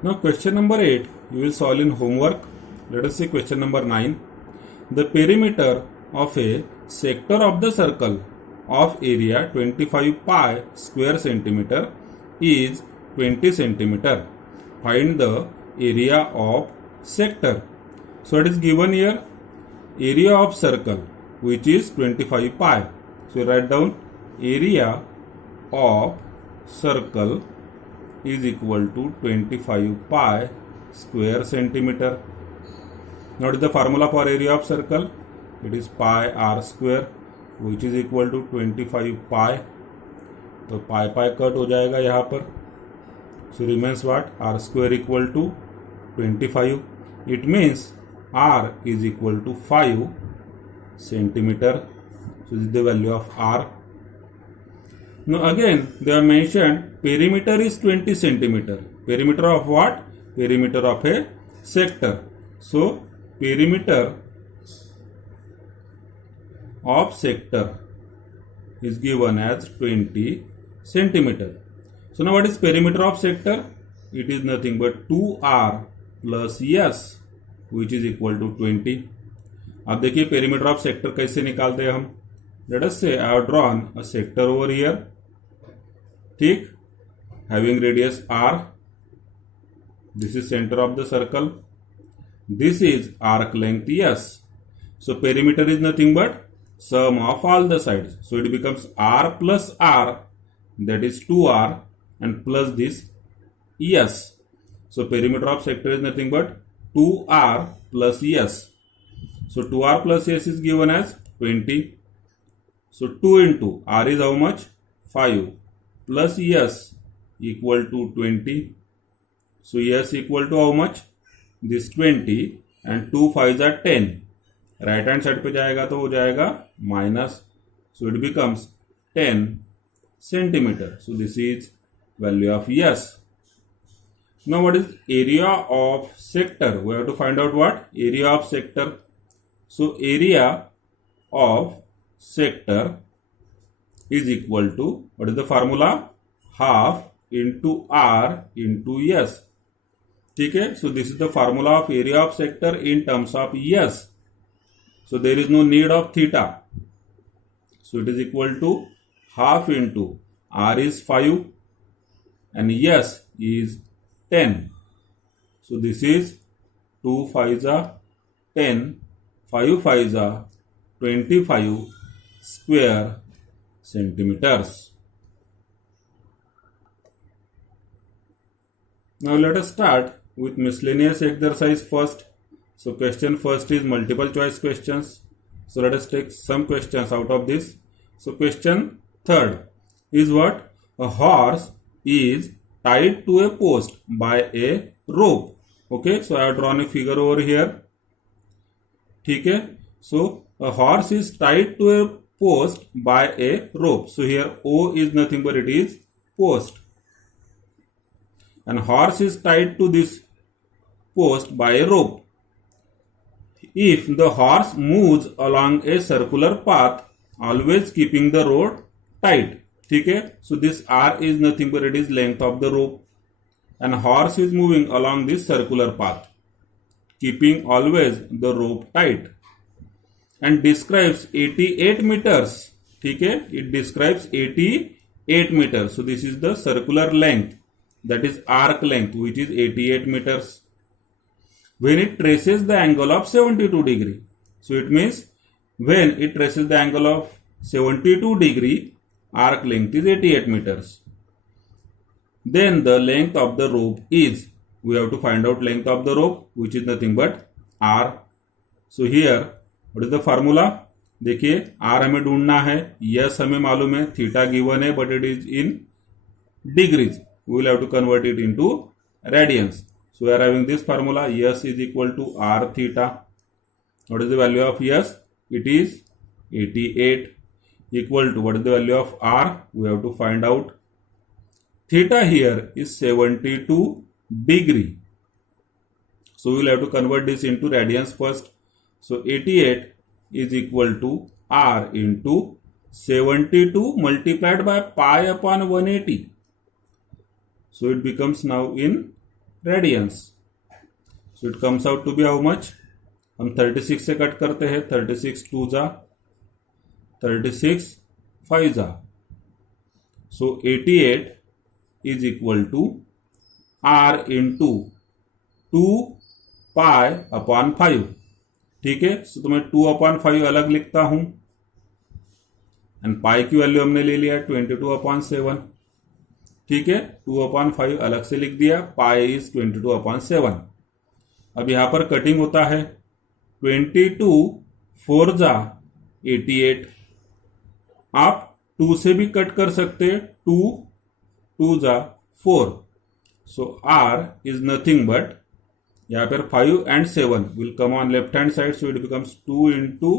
Now question number 8 you will solve in homework. Let us see question number 9. The perimeter of a sector of the circle of area 25 pi square centimeter is 20 centimeter. Find the area of sector. So it is given here area of circle which is 25 pi. So write down area of circle is equal to 25 pi square centimeter. Now what is the formula for area of circle? It is pi r square which is equal to 25 pi. तो पाई pi cut हो जाएगा यहाँ पर. So remains what? R square equal to 25. It means R is equal to 5 centimeter. So this is the value of R. Now again they have mentioned perimeter is 20 centimeter. Perimeter of what? Perimeter of a sector. So perimeter of sector is given as 20 centimeter. So now what is perimeter of sector? It is nothing but 2r plus s which is equal to 20. अब देखिए perimeter of sector कैसे निकालते हैं हम. Let us say I have drawn a sector over here, ठीक, having radius r. This is center of the circle. This is arc length s. So perimeter is nothing but sum of all the sides. So it becomes r plus r, that is 2r, and plus this s. So perimeter of sector is nothing but 2r plus s. So 2r plus s is given as 20. So 2 into r is how much? 5 plus s equal to 20. So s equal to how much? This 20 and 2 5s are 10. Right hand side पे जाएगा तो हो जाएगा minus. So it becomes 10 centimetre. So this is value of yes. Now what is area of sector? We have to find out what? Area of sector. So area of sector is equal to what is the formula? Half into R into yes. ठीक है. So this is the formula of area of sector in terms of yes. So there is no need of theta. So it is equal to half into r is 5 and s is 10. So this is 2 5s are 10, 5 5s are 25 square centimeters. Now let us start with miscellaneous exercise first. So question first is multiple choice questions. So let us take some questions out of this. So question third is what? A horse is tied to a post by a rope. Okay, so I have drawn a figure over here. ठीक है. So a horse is tied to a post by a rope. So here O is nothing but it is post. And horse is tied to this post by a rope. If the horse moves along a circular path, always keeping the rope tight. ठीक है. So this R is nothing but it is length of the rope, and horse is moving along this circular path, keeping always the rope tight, and describes 88 meters. ठीक है. It describes 88 meters. So this is the circular length, that is arc length, which is 88 meters. When it traces the angle of 72 degree. So it means when it traces the angle of 72 degree, arc length is 88 meters. Then the length of the rope is, we have to find out length of the rope, which is nothing but r. So here what is the formula? देखिए r हमें ढूंढना है, yes हमें मालूम है, theta given है, but it is in degrees. We will have to convert it into radians. So we are having this formula, s is equal to r theta. What is the value of s? It is 88. Equal to what is the value of r? We have to find out. Theta here is 72 degree. So we will have to convert this into radians first. So 88 is equal to r into 72 multiplied by pi upon 180. So it becomes now in radians. So it comes out to be how much. हम 36 से cut करते हैं. 36 2 जा, 36 5 जा. So 88 is equal to R into 2 pi upon 5. ठीक है. सो तो मैं 2/5 अलग लिखता हूं. एंड पाई की वैल्यू हमने ले लिया 22/7. ठीक है. 2/5 अलग से लिख दिया. Pi is 22/7. अब यहां पर कटिंग होता है. 22 4 जा 88. आप 2 से भी कट कर सकते. 2 2 जा 4. सो आर इज नथिंग बट, यहाँ पर 5 and 7 will come on left hand side, so it becomes 2 into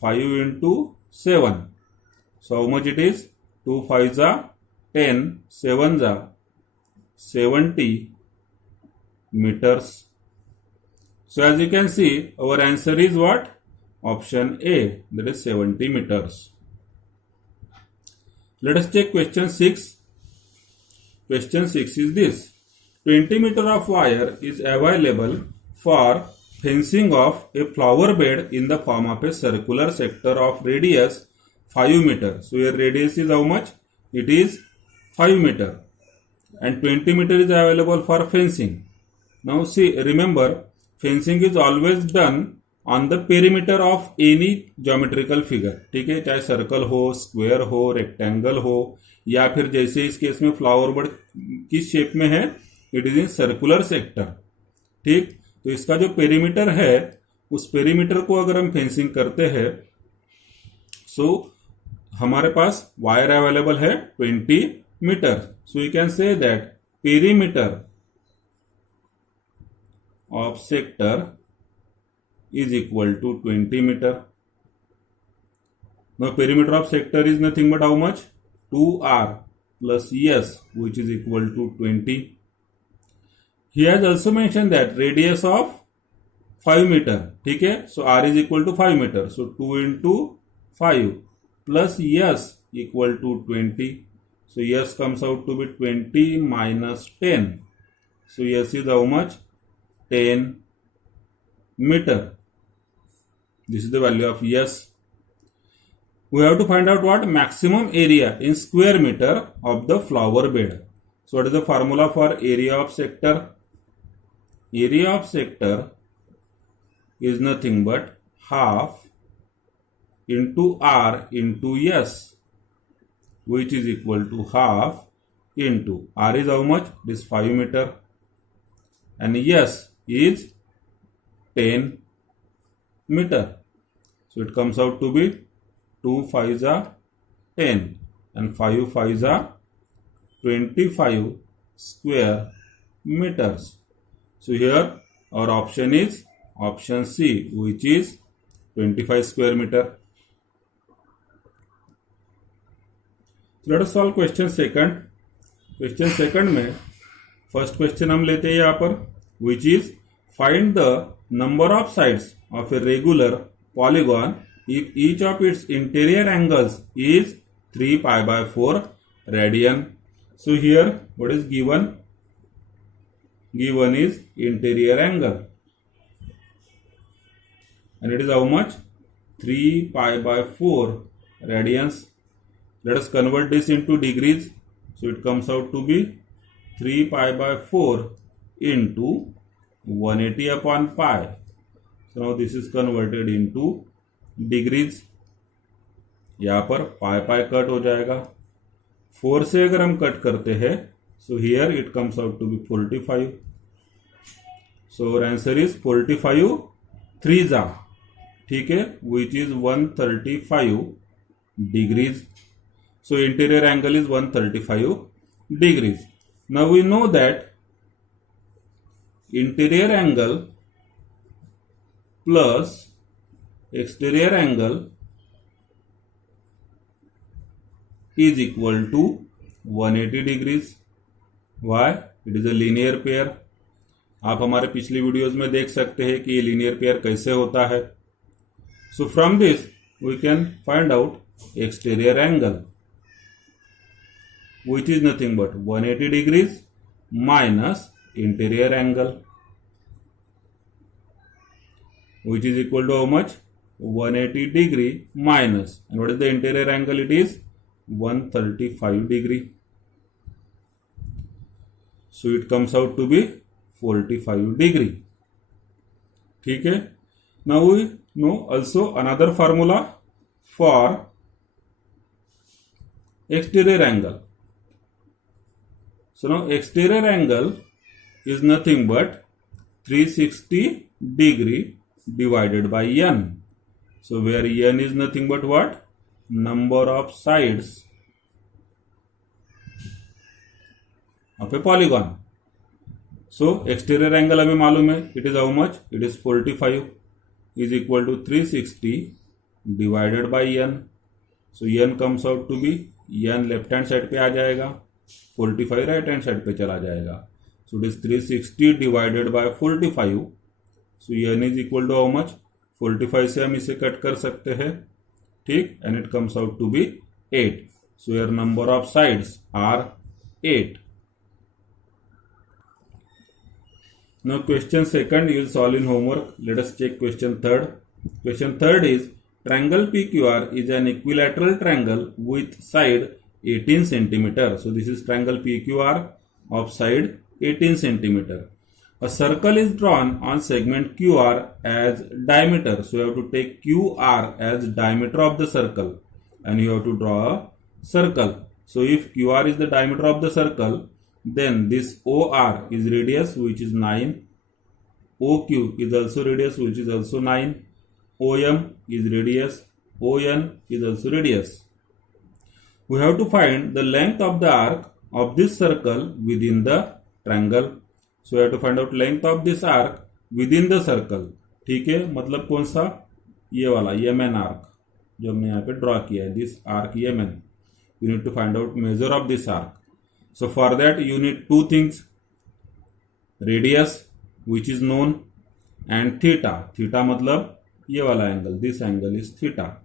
5 into 7. So how much it is? 2 5 जा 10, 7 जा 70 meters. So as you can see, our answer is what? Option A, that is 70 meters. Let us check question 6. Question 6 is this. 20 meter of wire is available for fencing of a flower bed in the form of a circular sector of radius 5 meter. So your radius is how much? It is 5 meter. And 20 meter is available for fencing. Now see, remember, fencing is always done on the perimeter of any geometrical figure. ठीक है. चाहे circle हो, square हो, rectangle हो, या फिर जैसे इस केस में फ्लावर बर्ड किस शेप में है, it is in circular sector. ठीक. तो इसका जो पेरीमीटर है, उस पेरीमीटर को अगर हम फेंसिंग करते हैं, सो हमारे पास वायर अवेलेबल है 20 metre. So you can say that perimeter of sector is equal to 20 meter. Now perimeter of sector is nothing but how much? 2r plus s, which is equal to 20. He has also mentioned that radius of 5 meter. ठीक है. So r is equal to 5 meter. So 2 into 5 plus s equal to 20. So s comes out to be 20 minus 10. So s is how much? 10 meter. This is the value of S. We have to find out what? Maximum area in square meter of the flower bed. So what is the formula for area of sector? Area of sector is nothing but half into R into S, which is equal to half into R is how much? This 5 meter, and S is 10 meter. So it comes out to be 2 5 are 10 and 5 5 are 25 square meters. So here our option is option C, which is 25 square meter. So let us solve question second. Question second में first question हम लेते हैं यहाँ पर, which is find the number of sides of a regular polygon if each of its interior angles is 3 pi by 4 radian. So here what is given? Given is interior angle, and it is how much? 3 pi by 4 radians. Let us convert this into degrees. So it comes out to be 3 pi by 4 into 180 upon pi. So now this is converted into degrees. यहाँ पर पाई pi cut हो जाएगा. 4 से अगर हम cut करते हैं, so here it comes out to be 45. So our answer is 45 3 जा. ठीक है. Which is 135 degrees. So interior angle is 135 degrees. Now we know that interior angle plus exterior angle is equal to 180 degrees. Why? It is a linear pair. आप हमारे पिछली videos में देख सकते हैं कि ये लीनियर पेयर कैसे होता है. So from this we can find out exterior angle, which is nothing but 180 degrees minus interior angle, which is equal to how much? 180 degree minus, and what is the interior angle? It is 135 degree. So it comes out to be 45 degree. ठीक है. Now we know also another formula for exterior angle. So now exterior angle is nothing but 360 degree divided by n. So where n is nothing but what? Number of sides of a polygon. So exterior angle हमें मालूम है, it is how much? It is 45 is equal to 360 divided by n. So n comes out to be, n left hand side पे आ जाएगा, 45 right hand side पे चला जाएगा. So it is 360 divided by 45. So n is equal to how much? 45 से हम इसे cut कर सकते हैं, ठीक, and it comes out to be 8. So your number of sides are 8. Now question second you will solve in homework. Let us check question third. Question third is triangle PQR is an equilateral triangle with side 18 cm. So this is triangle PQR of side 18 cm. A circle is drawn on segment QR as diameter. So you have to take QR as diameter of the circle and you have to draw a circle. So if QR is the diameter of the circle, then this OR is radius which is 9. OQ is also radius which is also 9. OM is radius. ON is also radius. We have to find the length of the arc of this circle within the triangle. So we have to find out length of this arc within the circle. ठीक है, मतलब कौन सा? ये वाला MN arc जो हमने यहाँ पे ड्रॉ किया है, this arc MN. You need to find out measure of this arc. So for that you need two things: radius which is known and theta. Theta मतलब ये वाला angle, this angle is theta.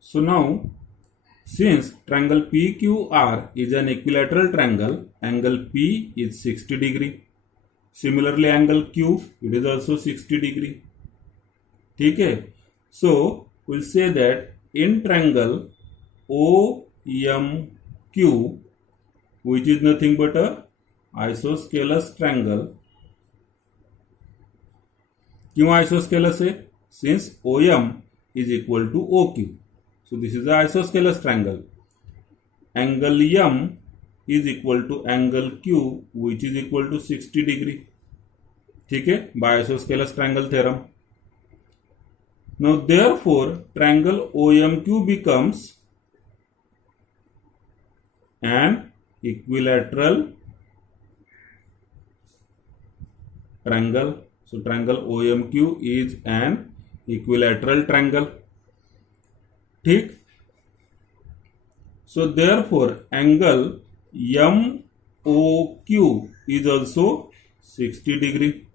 So now since triangle PQR is an equilateral triangle, angle P is 60 degree. Similarly angle Q, it is also 60 degree. ठीक है. So we'll say that in triangle OMQ, which is nothing but a isosceles triangle. क्यों isosceles है? Since OM is equal to OQ. So this is the isosceles triangle. Angle M is equal to angle Q which is equal to 60 degree. ठीक है, by isosceles triangle theorem. Now therefore triangle OMQ becomes an equilateral triangle. So triangle OMQ is an equilateral triangle. ठीक. So therefore angle MOQ is also 60 degree.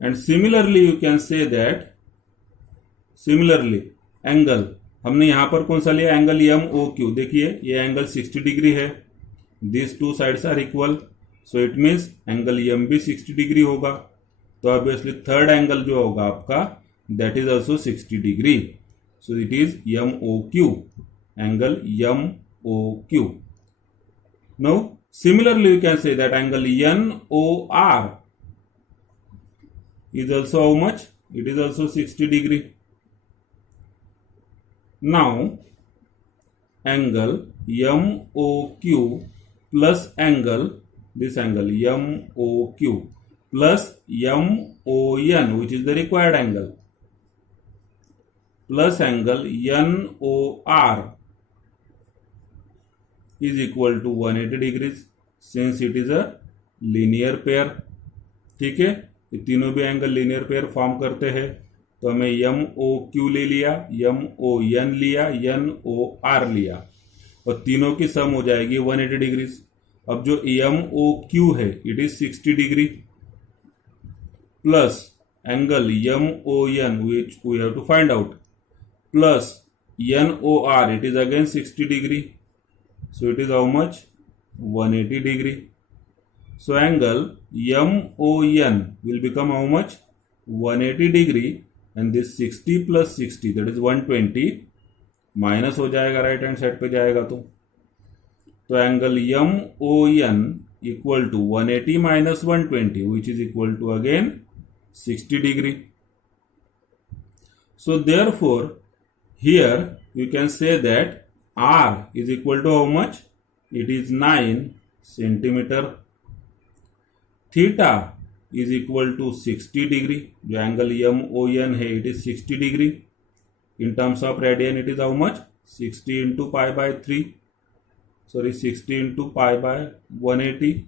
And similarly you can say that similarly angle, हमने यहां पर कौन सा लिया? Angle MOQ. देखिए ये angle 60 degree है. These two sides are equal. So it means angle M भी 60 डिग्री होगा. तो ऑब्वियसली थर्ड एंगल जो होगा आपका that is also 60 degree. So it is MOQ, angle MOQ. Now similarly you can say that angle NOR is also how much? It is also 60 degree. Now angle MOQ plus angle, this angle MOQ plus MON, which is the required angle, plus angle NOR is equal to 180 degrees since it is a linear pair. ठीक है, ये तीनों भी angle linear pair form करते हैं. तो हमें MOQ ले लिया, MON लिया, NOR लिया और तीनों की सम हो जाएगी 180 डिग्रीज. अब जो MOQ है it is 60 degree plus angle MON which we have to find out plus NOR, it is again 60 degree. So it is how much? 180 degree. So angle MON will become how much? 180 degree, and this 60 plus 60 that is 120 minus हो जाएगा, right hand side पे जाएगा तो angle MON equal to 180 minus 120 which is equal to again 60 degree. So therefore here you can say that R is equal to how much? It is 9 centimeter. Theta is equal to 60 degree. जो angle MON है it is 60 degree. In terms of radian it is how much? 60 into pi by 3. Sorry, 60 into pi by 180,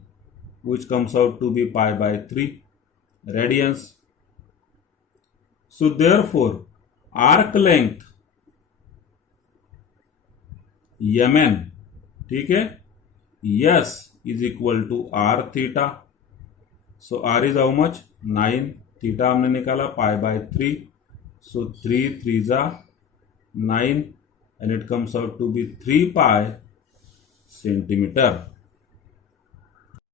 which comes out to be pi by 3 radians. So therefore arc length MN, ठीक है, S is equal to R theta. So R is how much? 9. Theta हमने निकाला pi by 3. So 3 3s are 9 and it comes out to be 3 pi centimeter.